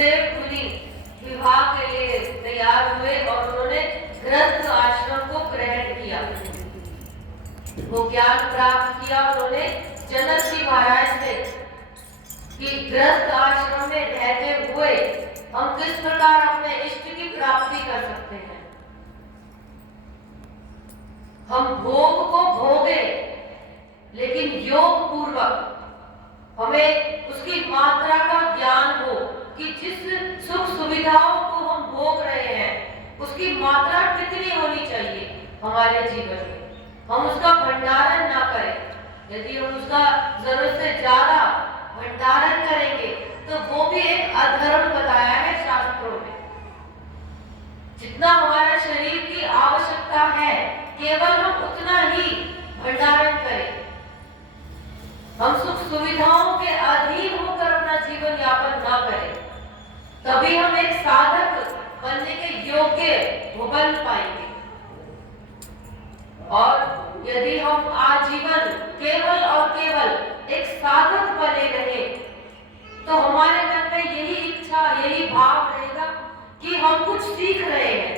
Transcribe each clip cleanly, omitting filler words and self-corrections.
गुरुदेव मुनि विवाह के लिए तैयार हुए और उन्होंने गृहस्थ आश्रम को ग्रहण किया। वो ज्ञान प्राप्त किया उन्होंने जनक जी महाराज से कि गृहस्थ आश्रम में रहते हुए हम किस प्रकार अपने इष्ट की प्राप्ति कर सकते हैं। हम भोग को भोगे लेकिन योग पूर्वक हमें उसकी मात्रा का ज्ञान हो कि जिस सुख सुविधाओं को हम भोग रहे हैं उसकी मात्रा कितनी होनी चाहिए हमारे जीवन में। हम उसका भंडारण ना करें। यदि हम उसका जरूरत से ज्यादा भंडारण करेंगे तो वो भी एक अधर्म बताया है शास्त्रों में। जितना हमारा शरीर की आवश्यकता है केवल हम उतना ही भंडारण करें। हम सुख सुविधाओं के अधीन होकर अपना जीवन यापन ना करें, तभी हम एक साधक बनने के योग्य बन पाएंगे। और यदि हम आजीवन केवल और केवल एक साधक बने रहे तो हमारे मन में यही इच्छा यही भाव रहेगा कि हम कुछ सीख रहे हैं।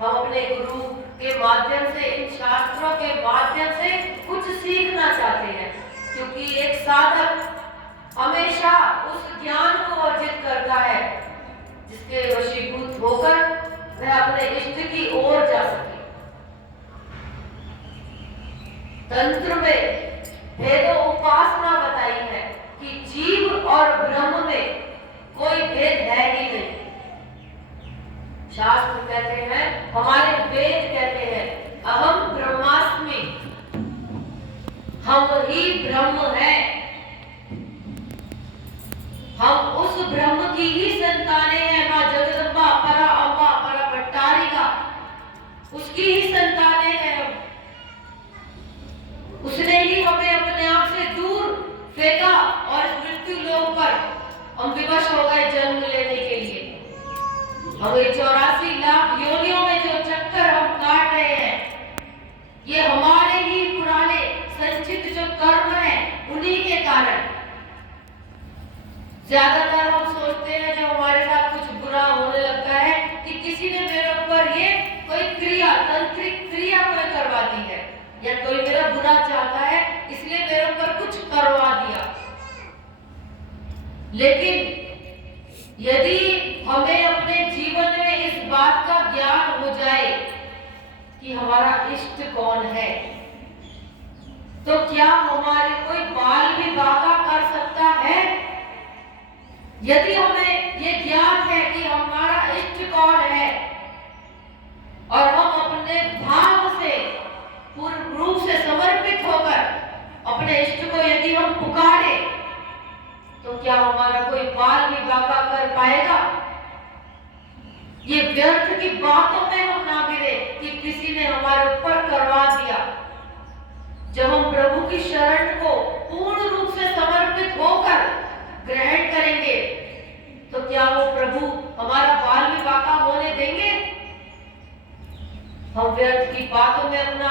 हम अपने गुरु के माध्यम से इन शास्त्रों के माध्यम से कुछ सीखना चाहते हैं, क्योंकि एक साधक हमेशा उस ज्ञान को अर्जित करता है जिसके वशीभूत होकर वह अपने इष्ट की ओर जा सके। तंत्र में भेदो उपासना बताई है कि जीव और ब्रह्म में कोई भेद है ही नहीं। शास्त्र कहते हैं, हमारे वेद कहते हैं, अहम ब्रह्मास्मि, हम ही ब्रह्म हैं। हम उस ब्रह्म की ही संतानें हैं। माँ जगदम्बा परा अम्बा परा भट्टारिका उसकी ही संतानें हैं हम। उसने ही हमें अपने आप से दूर फेंका और मृत्यु लोक पर हम विवश हो गए जन्म लेने के लिए। हमें 84 लाख योनियों में जो चक्कर हम काट रहे हैं ये हमारे ही पुराने संचित जो कर्म है उन्हीं के कारण। ज्यादातर हम सोचते हैं जो हमारे साथ कुछ बुरा होने लगता है कि किसी ने मेरे ऊपर ये कोई क्रिया तंत्रिक क्रिया कोई करवा दी है या कोई मेरा बुरा चाहता है इसलिए मेरे ऊपर कुछ करवा दिया। लेकिन यदि हमें अपने जीवन में इस बात का ज्ञान हो जाए कि हमारा इष्ट कौन है तो क्या हमारे कोई बाल भी बाका कर सकता है। यदि हमें ये ज्ञात है कि हमारा इष्ट कौन है और हम अपने भाव से पूर्ण रूप से समर्पित होकर अपने इष्ट को यदि हम पुकारे तो क्या हमारा कोई बाल भी बाका कर पाएगा। ये व्यर्थ की बातों में हम ना गिरे कि किसी ने हमारे ऊपर करवा दिया। जब हम प्रभु की शरण को पूर्ण रूप से समर्पित होकर ग्रहण करेंगे तो क्या वो प्रभु हमारा बाल भी बाका होने देंगे। हम व्यर्थ की बातों में अपना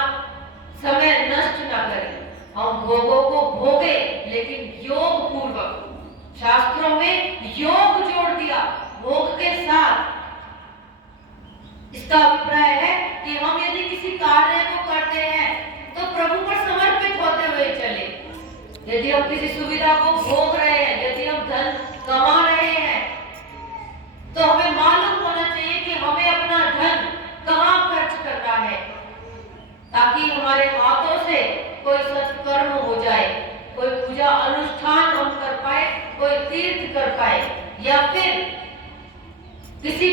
समय नष्ट ना करें। हम भोगों को भोगे लेकिन योग पूर्वक। शास्त्रों में योग जोड़ दिया भोग के साथ। इसका अभिप्राय है कि हम यदि किसी कार्य को करते हैं तो प्रभु पर समर्पित होते हुए चले। यदि हम किसी सुविधा को भोग रहे हैं, यदि हम धन कमा रहे हैं तो हमें मालूम होना चाहिए कि हमें अपना धन कहाँ खर्च करना है ताकि हमारे हाथों से कोई सत्कर्म हो जाए, कोई पूजा अनुष्ठान हम कर पाए, कोई तीर्थ कर पाए या फिर किसी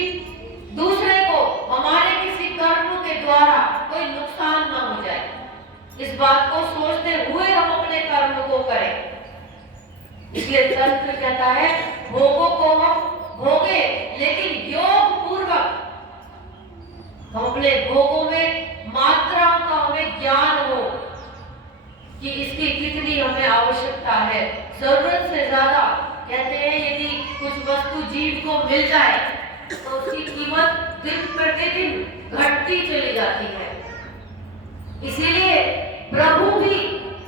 दूसरे को हमारे किसी कर्म के द्वारा कोई नुकसान ना हो जाए। इस बात को सोचते हुए हम अपने कर्म को करें। इसलिए तंत्र कहता है भोगों को हम भोगे लेकिन योग पूर्वक। हम अपने भोगों में मात्राओं का हमें ज्ञान हो कि इसकी कितनी हमें आवश्यकता है। जरूरत से ज्यादा कहते हैं यदि कुछ वस्तु जीव को मिल जाए तो उसकी कीमत दिन प्रतिदिन घटती चली जाती है। इसीलिए प्रभु भी,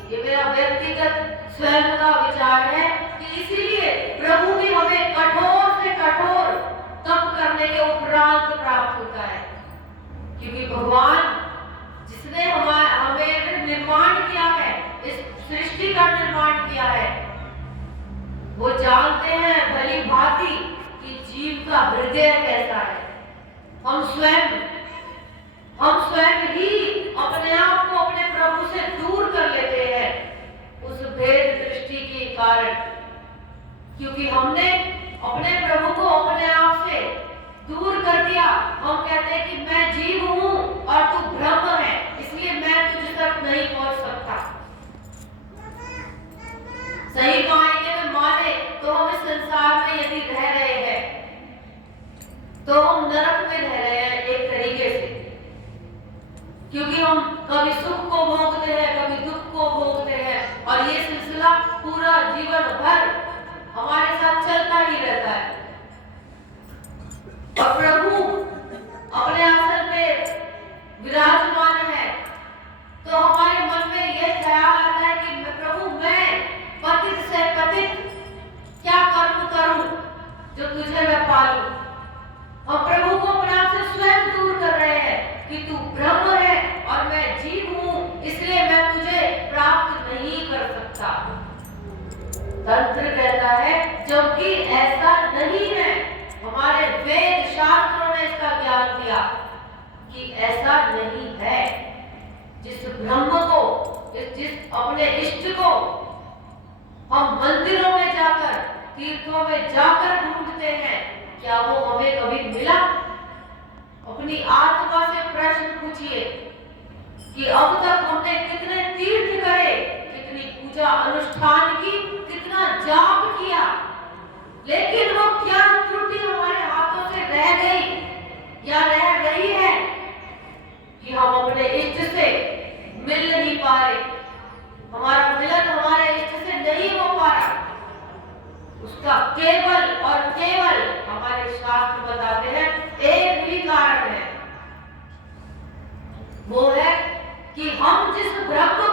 ये मेरा व्यक्तिगत स्वयं का विचार है कि इसीलिए प्रभु भी हमें कठोर से कठोर हम स्वयं ही अपने आप को अपने प्रभु से दूर कर लेते हैं उस भेद दृष्टि के कारण, क्योंकि हमने अपने प्रभु को अपने आप से दूर कर दिया। हम कहते हैं कि मैं जीव हूं और तू ब्रह्म है, इसलिए मैं तुझ तक नहीं पहुंच सकता। सही मायने में माने तो हम इस संसार में यदि रह रहे हैं तो हम नरक में रह रहे हैं एक तरीके से, क्योंकि हम कभी सुख को भोगते हैं, कभी दुख को भोगते हैं, और ये सिलसिला पूरा जीवन भर हमारे साथ चलता ही रहता है। और प्रभु अपने आसन पे विराजमान है, तो हमारे मन में यह ख्याल आता है कि प्रभु मैं पतित से पतित क्या कर्म करूं जो तुझे मैं पालूं। और प्रभु को अपने आप से स्वयं दूर कर रहे हैं कि तू ब्रह्म है और मैं जीव हूं, इसलिए मैं तुझे प्राप्त नहीं कर सकता। तंत्र कहता है जबकि ऐसा नहीं है, हमारे वेद शास्त्रों ने इसका ज्ञान दिया कि ऐसा नहीं है। जिस ब्रह्म को, जिस अपने इष्ट को हम मंदिरों में जाकर, तीर्थों में जाकर ढूंढते हैं, क्या वो हमें कभी मिला? अपनी आत्मा से प्रश्न पूछिए कि अब तक हमने कितने तीर्थ करे, कितनी पूजा अनुष्ठान की, कितना जाप किया, लेकिन वो क्या त्रुटि हमारे हाथों से रह गई या रह रही है कि हम अपने इष्ट से मिल नहीं पा रहे, हमारा मिलन हमारे इष्ट से नहीं हो पा रहा। उसका केवल और केवल हमारे शास्त्र बताते हैं एक ही कारण है, वो है कि हम जिस ब्रह्म